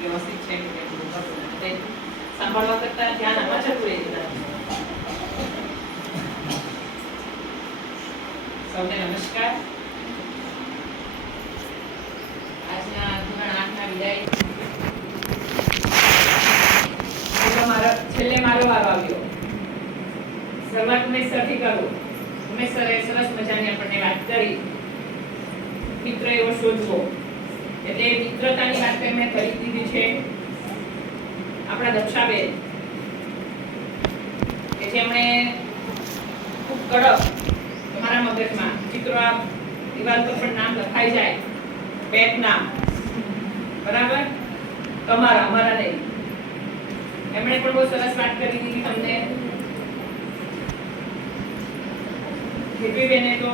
વ્યવસ્થિત છે કે તે સાંભળવા કરતા ધ્યાન આમાં જતું રહે છે. સૌને નમસ્કાર. આજના ધોરણ 8ના વિદાય છેલ્લે મારો વારો આવ્યો. શરૂઆત ઉમેશ સરથી કરું. ઉમેશ સરે સરસ મજાની આપણને વાત કરી મિત્ર એવો શોધવો. એટલે મિત્રતાની વાત મેં કરી દીધી છે. આપણા દક્ષાબેન કે જેમણે ખૂબ કડક તમારા મગજમાં ચિત્રો આ દિવાલ પર પણ નામ લખાઈ જાય, પેટ નામ, બરાબર, તમારા, અમારા નહીં. એમણે પણ બહુ સરસ વાત કરી દીધી તમને. હેપીબેને તો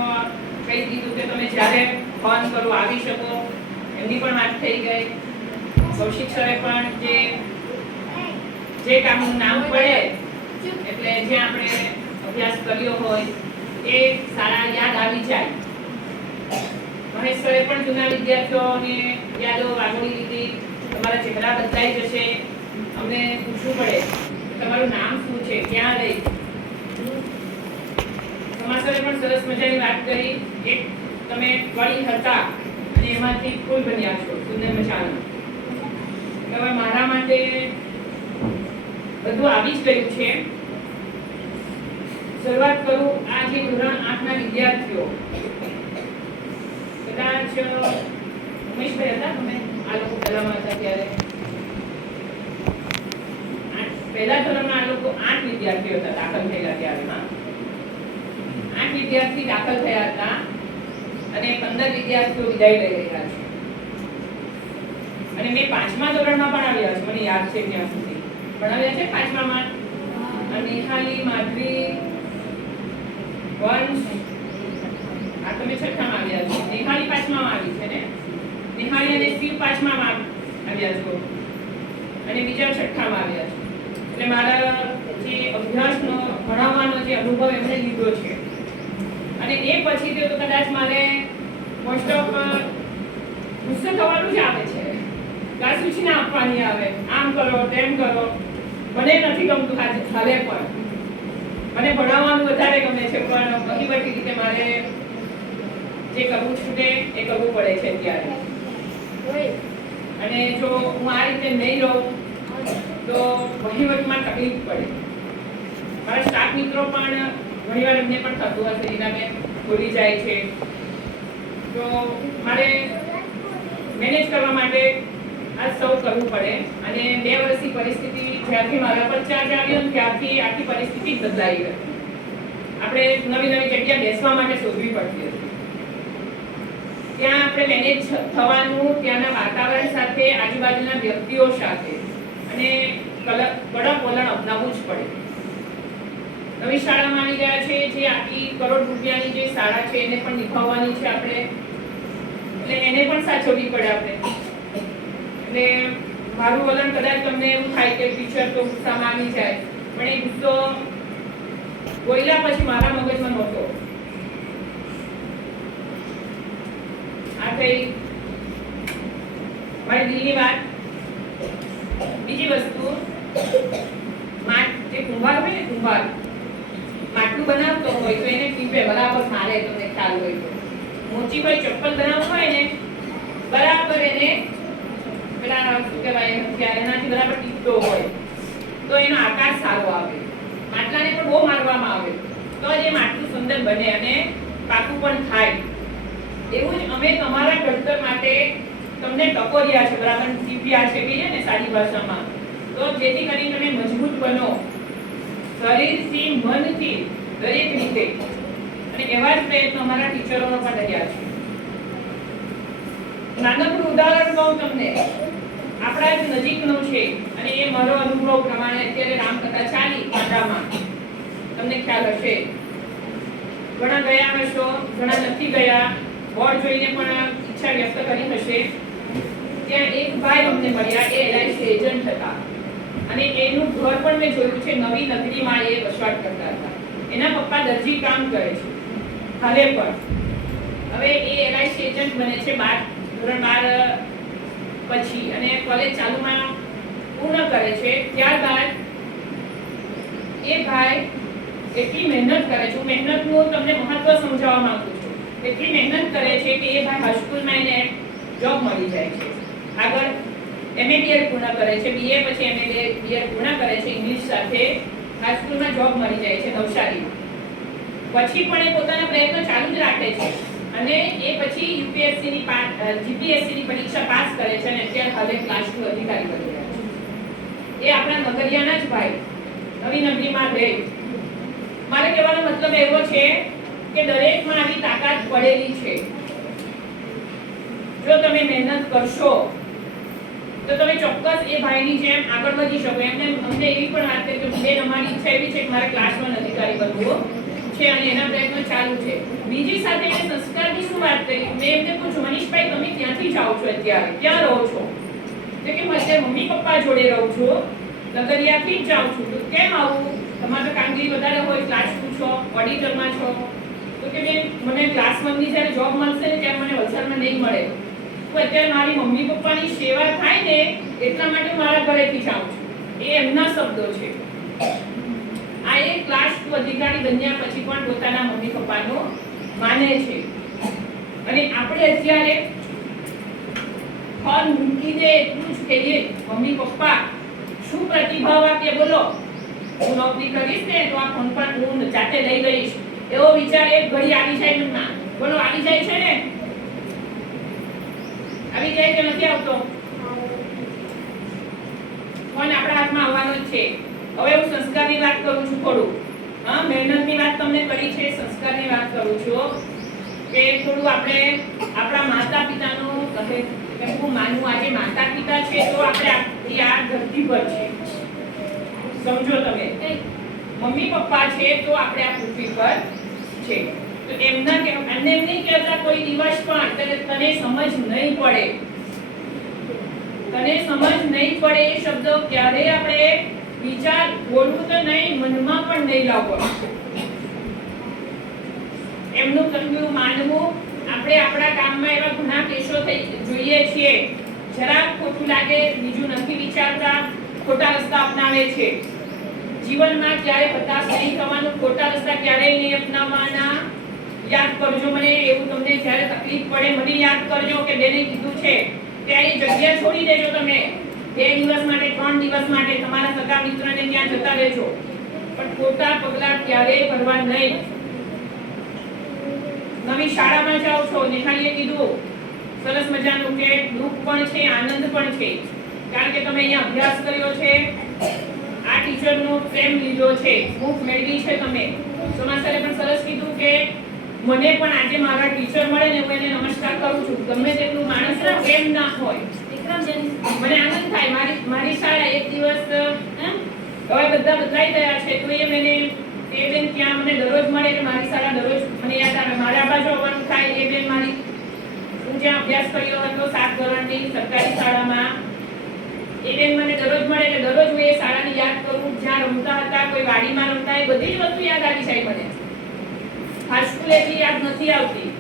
કહી દીધું કે તમે જ્યારે ફોન કરો આવી શકો, એમની પણ વાત થઈ ગઈ. કૌશિક સરે પણ જે કામનું નામ પડે એટલે જે આપણે અભ્યાસ કર્યો હોય એ સારા યાદ આવી જાય. મહેશ સરે પણ જૂના વિદ્યાર્થીઓને યાદો વાગોળી લીધી. તમારા ચહેરા બદલાઈ જશે. અમને પૂછવું પડે તમારું નામ શું છે, ક્યાં રહી. સમાસરે પણ સરસ મજાની વાત કરી. એક તમે વળી હતા અને એમાંથી ફૂલ બન્યા છો, સુંદર મજાનું. હવે મારા માટે બધું આવી જ ગયું છે. શરૂઆત કરું. આ જે ધોરણ 8ના વિદ્યાર્થીઓ, કદાચ ઉમેશભાઈ હતા તમે આ લોકો પહેલામાં હતા ત્યારે પહેલા ધોરણમાં આ લોકો 8 વિદ્યાર્થીઓ હતા દાખલ થયેલા ત્યારે. 8 વિદ્યાર્થી દાખલ થયા હતા અને 15 વિદ્યાર્થીઓ વિદાય લઈ રહ્યા છે. અને મેં 5મા ધોરણમાં પણ આવ્યા છે, મને યાદ છે ત્યાં સુધી ભણાવ્યા છે. 5મામાં નિહાલી, માધવી, વંશ, આ તમે 6થામાં આવ્યા છો. નિહાલી 5મામાં આવી છે ને. નિહાલી અને શિવ 5મામાં આવ્યા છો અને બીજા 6થામાં આવ્યા છો. એટલે મારા જે અભ્યાસનો ભણાવવાનો જે અનુભવ એમણે લીધો છે. અને એ પછી તો કદાચ મારે મોસ્ટ ઓફ ગુસ્સો થવાનું જ આવે છે. કાં સૂચના આપવાની આવે, આમ કરો તેમ કરો. મને નથી ગમતું હાલે પણ મને ભણાવવાનું વધારે ગમે છે, પણ બધી રીતે મારે જે કરવું છૂટે એ કરવું પડે છે અત્યારે. અને જો હું આ રીતે નહીં રહું તો વહીવટમાં તકલીફ પડે. મારા સ્ટાફ મિત્રો પણ ઘણીવાર એમને પણ થતું હશે, રીનાબેન ભૂલી જાય છે. તો મારે મેનેજ કરવા માટે આ સૌ કરવું પડે. અને 2 વર્ષની પરિસ્થિતિ જ્યારથી મારા પર ચાર્જ આવ્યો ને ત્યારથી આખી પરિસ્થિતિ જ બદલાઈ ગઈ. આપણે નવી જગ્યા બેસવા માટે શોધવી પડતી હતી. ત્યાં આપણે મેનેજ થવાનું ત્યાંના વાતાવરણ સાથે, આજુબાજુના વ્યક્તિઓ સાથે, અને કડક વલણ અપનાવવું જ પડે. નવી શાળામાં આવી ગયા છે, જે આખી કરોડ રૂપિયાની જે શાળા છે એને પણ નિભાવવાની છે આપણે, એટલે એને પણ સાચવવી પડે આપણે. એટલે મારું વલણ કદાચ તમને એવું થાય કે ટીચર તો ગુસ્સામાં આવી જાય, પણ એ ગુસ્સો બોલ્યા પછી મારા મગજમાં નહોતો. આ થઈ મારી દિલની વાત. બીજી વસ્તુ, જે કુંભાર હોય ને, કુંભાર માટલું બનાવતો હોય તો એને ટીપે બરાબર મારે, તમને ખ્યાલ હોય તો. મોચીભાઈ ચપ્પલ બનાવતો હોય ને, બરાબર એને પેલા શું કહેવાય એનાથી બરાબર ટીપતો હોય તો એનો આકાર સારો આવે. માટલાને પણ બહુ મારવામાં આવે તો જ એ માટલું સુંદર બને અને પાકું પણ થાય. એવું જ અમે તમારા ઘડતર માટે તમને ટકોર્યા છે, બરાબર ટીપ્યા છે કહીએ ને સાદી ભાષામાં, તો જેથી કરીને તમે મજબૂત બનો શરીરથી, મનથી, દરેક રીતે. અને એવા જ પ્રયત્નો અમારા ટીચરોનો પણ રહ્યા છે. નાનકડું ઉદાહરણ કહું તમને, આપણા જ નજીકનું છે અને એ મારો અનુભવ પ્રમાણે અત્યારે રામકથા ચાલી પાંડામાં, તમને ખ્યાલ હશે. ઘણા ગયા હશો, ઘણા નથી ગયા. બોર્ડ જોઈને પણ ઈચ્છા વ્યક્ત કરી હશે. ત્યાં એક ભાઈ અમને મળ્યા, એ LIC એજન્ટ હતા અને એનું ઘર પણ મેં જોયું છે. નવી નગરીમાં એ વસવાટ કરતા હતા. એના પપ્પા દરજી કામ કરે છે હાલે પણ. હવે એ LIC એજન્ટ બને છે, ધોરણ 12 પછી અને કોલેજ ચાલુમાં પૂર્ણ કરે છે, ત્યારબાદ એ ભાઈ એટલી મહેનત કરે છે, હું મહેનતનું તમને મહત્વ સમજાવવા માંગુ છું, એટલી મહેનત કરે છે કે એ ભાઈ હાઈસ્કૂલમાં એને જોબ મળી જાય છે, આગળ MA BEd પૂર્ણ કરે છે, BA પછી MA BEd પૂર્ણ કરે છે ઇંગ્લિશ સાથે, હાઈસ્કૂલમાં જોબ મળી જાય છે નવસારીમાં, પછી પણ એ પોતાના પ્રયત્નો ચાલુ જ રાખે છે અને એ પછી UPSC ની GPSC ની પરીક્ષા પાસ કરે છે અને અત્યારે હાલે ક્લાસ 2 અધિકારી બની રહ્યા છે. એ આપણા નગરિયાના જ ભાઈ નવી નગરીમાં રહે. મારે કહેવાનો મતલબ એવો છે કે દરેકમાં આવી તાકાત પડેલી છે. જો તમે મહેનત કરશો તો તમે ચોક્કસ એ ભાઈની જેમ આગળ વધી શકો. અમને એવી પણ વાત કરી કે બેન અમારી ઈચ્છા એવી છે કે મારે ક્લાસ 1 અધિકારી બનવું છે અને એના પ્રયત્નો ચાલુ છે. બીજી સાથે એ સંસ્કારની શું વાત કરી, મેં એમને પૂછ્યું મનીષભાઈ તમે ક્યાંથી જાઓ છો, અત્યારે ક્યાં રહો છો? તો કે હું અત્યારે મમ્મી પપ્પા જોડે રહું છું, નગરિયાથી જ જાઉં છું. તો કેમ આવું, તમારે કામગીરી વધારે હોય, ક્લાસ 2 છો, ઓડિટરમાં છો? તો કે બેન મને ક્લાસ 1 ની જ્યારે જોબ મળશે ને ત્યારે મને વલસાડમાં નહીં મળે, તો અત્યારે મારી મમ્મી પપ્પાની સેવા થાય ને એટલા માટે મારા ઘરેથી જાઉં છું. એ એમના શબ્દો છે. આ એક ક્લાસ 2 અધિકારી બન્યા પછી પણ પોતાના મમ્મી પપ્પાનો માને છે. અને આપણે અત્યારે ફોન મૂકીને એટલું જ કહીએ મમ્મી પપ્પા શું પ્રતિભાવ આપીએ, બોલો હું નોકરી કરીશ ને તો આ ફોન પણ હું જાતે લઈ લઈશ, એવો વિચાર એક ઘડી આવી જાય મનમાં. બોલો આવી જાય છે ને? આવી જાય કે નથી આવતો? ફોન આપણા હાથમાં આવવાનો જ છે. હવે હું સંસ્કારની વાત કરું છું થોડું. મહેનતની વાત તમને કરી છે, સંસ્કારની વાત કરું છું કે થોડું આપણે આપણા માતા પિતાનું કહે કે હું માનું આજે માતા પિતા છે તો આપણે આપણી આ ધરતી પર છે, સમજો તમે. મમ્મી પપ્પા છે તો આપણે આ પૃથ્વી પર છે. તો એમના કે એમને એમ નહીં કહેતા કોઈ દિવસ પણ તને સમજ નહીં પડે, તને સમજ નહીં પડે એ શબ્દ ક્યારે આપણે વિચાર બોલવું તો નહીં, મનમાં પણ નહીં લાવવો. એમનું કહ્યું માનવું. આપણે આપણા કામમાં એવા ઘણા કેસો જોઈએ છીએ, જરાક ખોટું લાગે બીજું નથી વિચારતા, ખોટા રસ્તા અપનાવે છે. જીવનમાં ક્યારે હતાશ નહીં થવાનું, ખોટા રસ્તા ક્યારેય નહીં અપનાવવાના. યાદ કરજો મને, એવું તમને જ્યારે તકલીફ પડે મને યાદ કરજો કે બેને કીધું છે ત્યારે જગ્યા છોડી દેજો. તમે 2 દિવસ માટે 3 દિવસ માટે તમારા સગા મિત્રને ત્યાં જતા રહેજો, પણ ખોટા પગલા ક્યારેય ભરવા નહીં. નવી શાળામાં જાઓ છો, નિહાળીએ કીધું સરસ મજાનું કે દુઃખ પણ છે આનંદ પણ છે, કારણ કે તમે અહીંયા અભ્યાસ કર્યો છે, આ ટીચરનો પ્રેમ લીધો છે, ભૂખ મેળવી છે તમે. સમાચારે પણ સરસ કીધું કે મને પણ આજે મારા ટીચર મળે ને હું એને નમસ્કાર કરું છું, ગમે તેટલું માણસનો પ્રેમ ના હોય. મને આનંદ થાય. મારી શાળા એક દિવસ હવે બધા બદલાઈ ગયા છે તો એ મને એ બેન ત્યાં મને દરરોજ મળે કે મારી શાળા દરરોજ મને યાદ આવે. મારા બાજુ આવવાનું થાય એ બેન મારી હું જ્યાં અભ્યાસ કર્યો હતો 7 ધોરણની સરકારી શાળામાં, એ બેન મને દરરોજ મળે એટલે દરરોજ હું એ શાળાને યાદ કરું, જ્યાં રમતા હતા, કોઈ વાડીમાં રમતા, એ બધી જ વસ્તુ યાદ આવી જાય મને. હાઈસ્કૂલેથી યાદ નથી આવતી,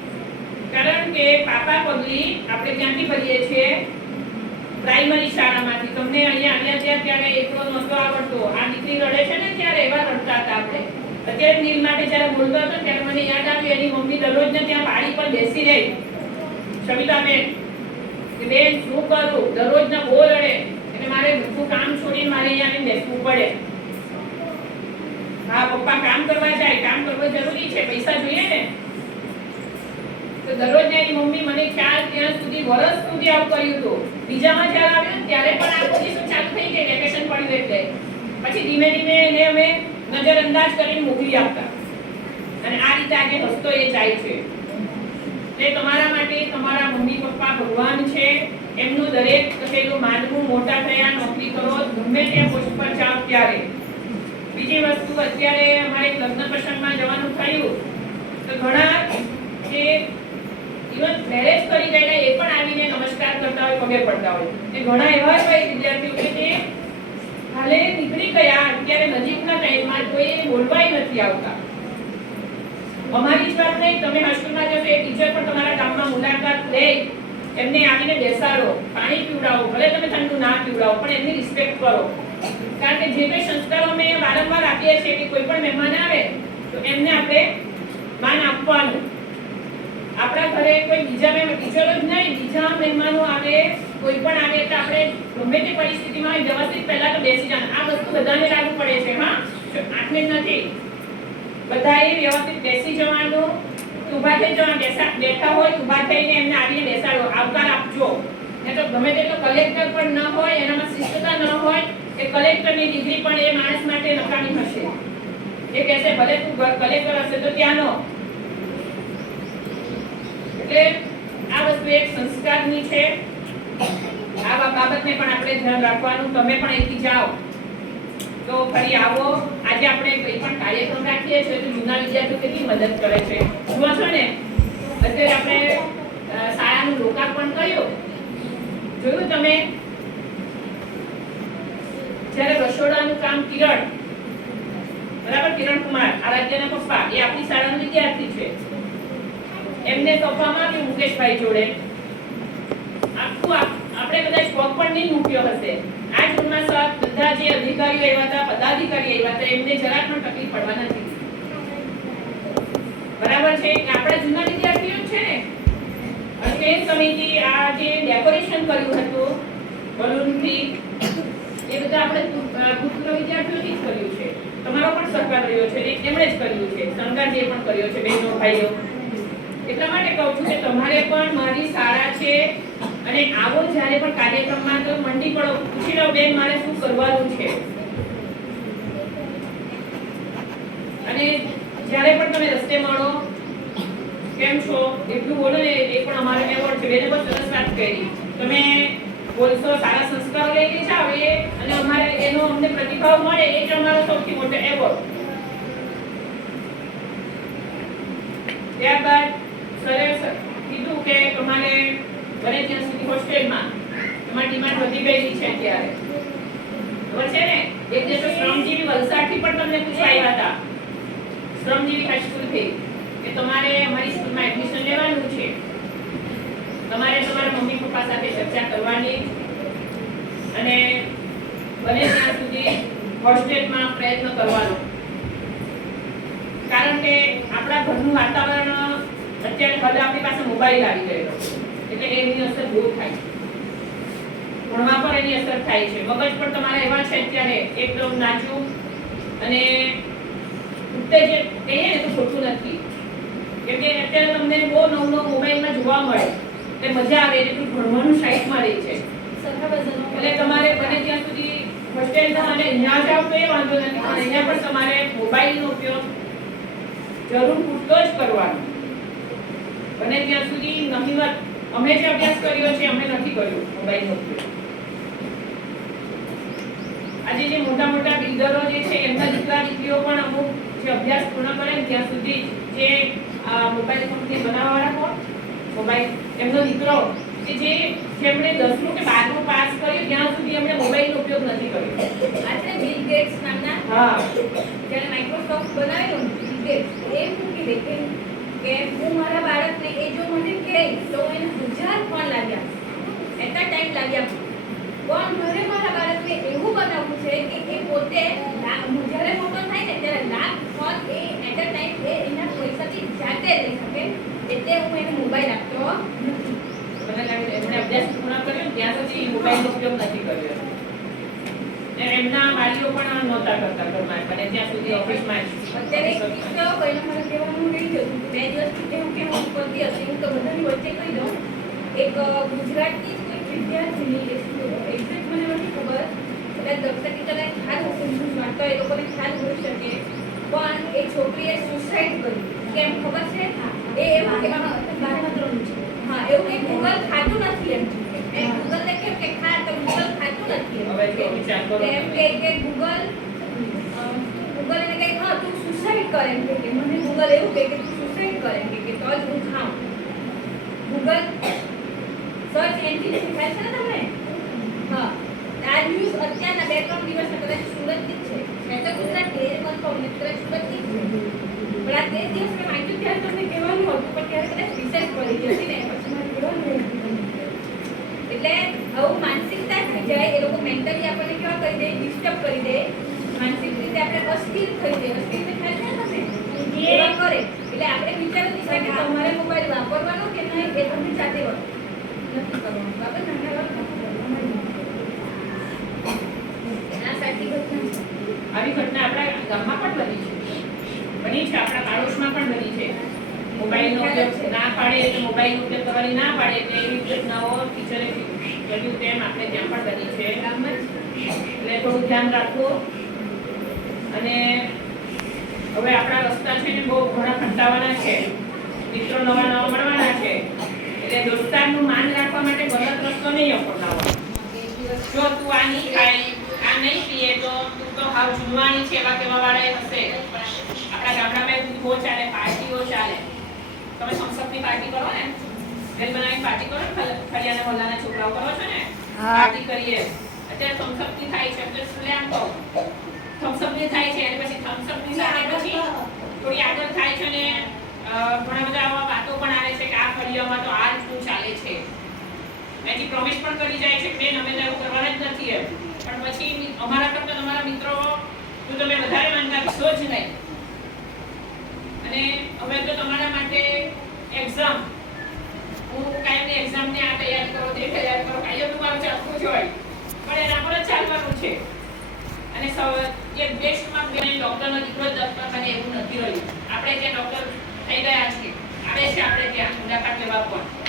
કારણ કે પાપા પગલી આપણે ક્યાંથી ભરીએ છીએ? પ્રાઇમરી શાળામાંથી. તમને અહીંયા આવ્યા ત્યારે એટલો નહોતો આવડતો. આ દીકરી રડે છે ને ત્યારે એવા રડતા હતા આપણે. અત્યારે નીલ માટે જ્યારે બોલતો હતો ત્યારે મને યાદ આવ્યું એની મમ્મી દરરોજને ત્યાં પાડી પર બેસી રહી, સવિતાબેન, કે બેન શું કરું, દરરોજના બહુ રડે એટલે મારે બધું કામ છોડીને મારે અહીંયા બેસવું પડે. હા પપ્પા કામ કરવા જાય, કામ કરવું જરૂરી છે, પૈસા જોઈએ ને. તો દરરોજ એની મમ્મી મને ખ્યાલ ત્યાં સુધી વર્ષ સુધી આવું કર્યું હતું. બીજામાં જ્યારે આવ્યું ત્યારે પણ આ પોઝિશન ચાલુ થઈ ગઈ, વેકેશન પડ્યું એટલે. પછી ધીમે ધીમે એને અમે નજરઅંદાજ કરીને મોકલી આપતા અને આ રીતે આજે હસતો એ જાય છે. એટલે તમારા માટે તમારા મમ્મી પપ્પા ભગવાન છે, એમનું દરેક કહેલું માનવું. મોટા થયા, નોકરી કરો, ગમે ત્યાં પોસ્ટ પર જાઓ ત્યારે. બીજી વસ્તુ, અત્યારે અમારે લગ્ન પ્રસંગમાં જવાનું થયું તો ઘણા જે ઇવન મેરેજ કરી ગયેલા એ પણ આવીને નમસ્કાર કરતા હોય, પગે પડતા હોય. એ ઘણા એવા હોય વિદ્યાર્થીઓ કે જે હાલે નીકળી ગયા, અત્યારે નજીકના ટાઈમમાં કોઈ બોલવાય નથી આવતા. અમારી જ વાત નહીં, તમે હાઈસ્કૂલમાં જશો એ ટીચર પણ તમારા ગામમાં મુલાકાત લે, એમને આવીને બેસાડો, પાણી પીવડાવો, ના પીવડાવો, પણ એમની રિસ્પેક્ટ કરો. કારણ કે જે કંઈ સંસ્કારો અમે વારંવાર આપીએ છીએ કે કોઈ પણ મહેમાન આવે તો એમને આપણે માન આપવાનું. આપણા ઘરે કોઈ બીજા ટીચરો જ નહીં, બીજા મહેમાનો આવે, કોઈ પણ આવે એટલે આપણે ગમે તે પરિસ્થિતિમાં વ્યવસ્થિત પહેલા તો બેસી જવાનું. આ વસ્તુ બધાને લાગુ પડે છે. હા, આટલે જ નથી, બધાએ વ્યવસ્થિત બેસી જવાનું, ઊભા થઈ જવાનું. બેઠા હોય ઊભા થઈને એમને આવીને બેસાડો, આવકાર આપજો. નહીં તો ગમે તેટલો કલેક્ટર પણ ન હોય, એનામાં શિસ્તતા ન હોય, એ કલેક્ટરની ડિગ્રી પણ એ માણસ માટે નકામી હશે. એ કહેશે ભલે તું કલેક્ટર હશે તો ત્યાંનો. એટલે આ વસ્તુ એક સંસ્કારની છે. આ બાબતને પણ આપણે ધ્યાન રાખવાનું. તમે પણ અહીંથી જાઓ તો ફરી આવો. આજે આપણે કોઈ પણ કાર્યક્રમ રાખીએ છીએ તો જૂના વિદ્યાર્થીઓ કેટલી મદદ કરે છે. જુઓ છો ને, અત્યારે આપણે શાળાનું લોકાર્પણ કર્યું, જોયું તમે? જ્યારે રસોડાનું કામ કિરણ, બરાબર, કિરણ કુમાર આરાધ્યના પપ્પા, એ આપણી શાળાના વિદ્યાર્થી છે, એમને સોંપવામાં આવ્યું મુકેશભાઈ જોડે. આખું આપણે બધા સ્ટોક પણ નહીં મૂક્યો હશે. આ જૂનમાં બધા જે અધિકારીઓ આવ્યા હતા, પદાધિકારી આવ્યા હતા, એમને જરા પણ તકલીફ પડવા નથી. બરાબર છે કે આપણા જૂના વિદ્યાર્થીઓ છે ને. સ્ટેજ સમિતિ આ જે ડેકોરેશન કર્યું હતું બલૂનથી, એ બધા આપણે ભૂતપૂર્વ વિદ્યાર્થીઓથી જ કર્યું છે. તમારો પણ સહકાર રહ્યો છે, એમણે જ કર્યું છે. શણગાર જે પણ કર્યો છે બહેનો ભાઈઓ. એટલા માટે કહું છું કે તમારે પણ મારી શાળા છે અને આવો જ્યારે પણ કાર્યક્રમમાં તો મંડી પડો, પૂછી લો બેન મારે શું કરવાનું છે. અને જ્યારે પણ તમે રસ્તે મળો, કેમ છો એટલું બોલો ને, એ પણ અમારે એવોર્ડ છે. બેને બહુ સરસ વાત કરી. તમે બોલશો, સારા સંસ્કારો લઈને જાઓ એ, અને અમારે એનો અમને પ્રતિભાવ મળે, એ જ અમારો સૌથી મોટો એવોર્ડ. ત્યારબાદ સરે કીધું કે તમારે બને ત્યાં સુધી હોસ્ટેલમાં તમારી ડિમાન્ડ વધી ગયેલી છે અત્યારે, ખબર છે ને? એક દિવસ શ્રમજીવી વલસાડથી પણ તમને પૂછવા આવ્યા હતા, શ્રમજીવી હાઈસ્કૂલથી, કે તમારે અમારી સ્કૂલમાં એડમિશન લેવાનું છે. તમારે તમારા મમ્મી પપ્પા સાથે ચર્ચા કરવાની અને બને ત્યાં સુધી હોસ્ટેલમાં પ્રયત્ન કરવાનો. કારણ કે આપણા ઘરનું વાતાવરણ અત્યારે હવે આપણી પાસે મોબાઈલ આવી ગયેલો, એટલે એની અસર બહુ થાય છે. ભણવા પર એની અસર થાય છે. મગજ પણ તમારા એવા છે અત્યારે એકદમ નાજુક, અને ઉત્તેજિત કહીએ ને તો ખોટું નથી. કેમ કે અત્યારે તમને બહુ નવું નવું મોબાઈલમાં જોવા મળે, એટલે મજા આવે, એટલું ભણવાનું સાઈડમાં રહે છે. એટલે તમારે બને ત્યાં સુધી હોસ્ટેલમાં અને અહીંયા જાવ તો એ વાંધો નથી, પણ અહીંયા પણ તમારે મોબાઈલનો ઉપયોગ જરૂર પૂરતો જ કરવાનો. બને ત્યાં સુધી નહીવત. અમે જે અભ્યાસ કર્યો છે અમે નથી કર્યો મોબાઈલનો ઉપયોગ. આજે જે મોટા મોટા બિલ્ડરો જે છે એમના દીકરા દીકરીઓ પણ અમુક જે અભ્યાસ પૂર્ણ કરે ત્યાં સુધી જે મોબાઈલ કંપની બનાવવાવાળા હોય, મોબાઈલ એમનો દીકરો કે જેમણે 10મું કે 12મું પાસ કર્યું ત્યાં સુધી એમણે મોબાઈલનો ઉપયોગ નથી કર્યો. આજે બિલ ગેટ્સ નામના, હા, જ્યારે માઇક્રોસોફ્ટ બનાવ્યું બિલ ગેટ્સ, એ મૂકી દે કે હું મારા બાળકને એ જો મને કહે તો એને 1000 ફોન લાગ્યા, એટલા ટાઈમ લાગ્યા, પણ મારે મારા બાળકને એવું બનાવવું છે કે એ પોતે જ્યારે મોટો થાય ને ત્યારે લાખ ફોન એ એટ અ ટાઈમ એ એના પૈસાથી જાતે લઈ શકે. એટલે હું એને મોબાઈલ આપતો નથી. મને લાગે એમણે અભ્યાસ પૂર્ણ કર્યો ત્યાં સુધી મોબાઈલનો ઉપયોગ નથી કર્યો. એમના વાલીઓ પણ નહોતા કરતા ઘરમાં, અને ત્યાં સુધી ઓફિસમાં જ. અત્યારે એક કિસ્સો કોઈને મારે કહેવાનું રહી ગયું. 2 દિવસથી હું કરતી હતી, હું તો બધાની વચ્ચે કહી દઉં. એક ગુજરાતની કોઈ વિદ્યાર્થીની એક્ઝેક્ટ મને નથી ખબર, કદાચ દક્ષા ટીચરને ખ્યાલ હશે, વાંચતો એ લોકોને ખ્યાલ હોઈ શકે, પણ એ છોકરીએ સુસાઇડ કરી. કેમ ખબર છે? એ એવું કે હા એવું કે ગૂગલ ખાતું નથી એમ. એ ગૂગલને કેમ કે ખા તો ગૂગલ ખાતું નથી એમ કે ગૂગલ એને કહે હા તું સુસાઇડ કર એમ કે મને ગૂગલ એવું કહે કે તું સુસાઇડ કર એમ કે તો જ હું ખાઉં. ગૂગલ સર્ચ એન્જિન થાય છે ને તમને? હા, આ ન્યૂઝ અત્યારના 2-3 દિવસના કદાચ સુરતની જ છે. મેં તો ગુજરાતની એ મને કહું કદાચ સુરતની જ છે. પણ આ 2 દિવસ મેં વાંચ્યું ત્યારે તમને કહેવાનું હતું, પણ ત્યારે કદાચ રિસર્ચ કરી હતી ને પછી મારે કહેવાનું હતું. એટલે આવું માનસિકતા થઈ જાય એ ડિસ્ટર્બ કરી દે, માનસિક રીતે આપણે અસ્થિર થઈ જાય. અસ્થિર એટલે ખ્યાલ છે ને તમને? એવા કરે એટલે આપણે વિચારવાની છે કે તમારે મોબાઈલ વાપરવાનો કે નહીં એ તમને જાતે નક્કી કરવાનું. બરાબર? નાના આ સાચી ઘટના છે. આવી ઘટના આપણા ગામમાં પણ બની છે, આપણા પાડોશમાં પણ બની છે. મોબાઈલનો ઉપયોગ ના પાડે તો મોબાઈલનો ઉપયોગ કરવાની ના પાડે તો એવી ઘટનાઓ ટીચરે કહ્યું તેમ આપણે ત્યાં પણ બની છે. ગામમાં એટલે થોડું ધ્યાન રાખવું. અને હવે આપણા રસ્તા છે ને બહુ ઘણા ખંડાવાના છે, મિત્રો નવા નવા મળવાના છે, એટલે દોસ્તારનું માન રાખવા માટે ગલત રસ્તો નહીં અપનાવવો. જો તું આ નહીં ખાય, આ નહીં પીએ તો તું તો હાવ જુનવાણી છે એવા કેવા વાળા હશે. આપણા ગામડામાં એવું બહુ ચાલે, પાર્ટીઓ ચાલે. તમે થમ્સઅપની પાર્ટી કરો ને, વેલ બનાવીને પાર્ટી કરો ને, ફળિયાના મહલ્લાના છોકરાઓ કરો છો ને, પાર્ટી કરીએ. અત્યારે થમ્સઅપની થાય છે, એટલે શું આમ કહું, થમ્સઅપની થાય છે અને પછી થમ્સઅપની સાથે પછી થોડી આગળ થાય છે ને ઘણા બધા આવા વાતો પણ આવે છે કે આ ફળિયામાં તો આ રીતનું ચાલે છે. એથી પ્રોમિસ પણ કરી જાય છે કે બેન અમે તો એવું કરવાના જ નથી એમ. પણ પછી અમારા કરતા તમારા મિત્રો તો તમે વધારે માનતા છો જ નહીં. અને હવે તો તમારા માટે એક્ઝામ, હું કાયમની એક્ઝામની આ તૈયારી કરો, તે તૈયારી કરો, કાયમ મારું ચાલતું જ હોય, પણ એના પર જ ચાલવાનું છે. અને એક દેશમાં ડૉક્ટરનો દીકરો જ ડૉક્ટર બને એવું નથી રહ્યું. આપણે ત્યાં ડૉક્ટર થઈ ગયા છીએ, આવે છે આપણે ત્યાં મુલાકાત લેવા પણ.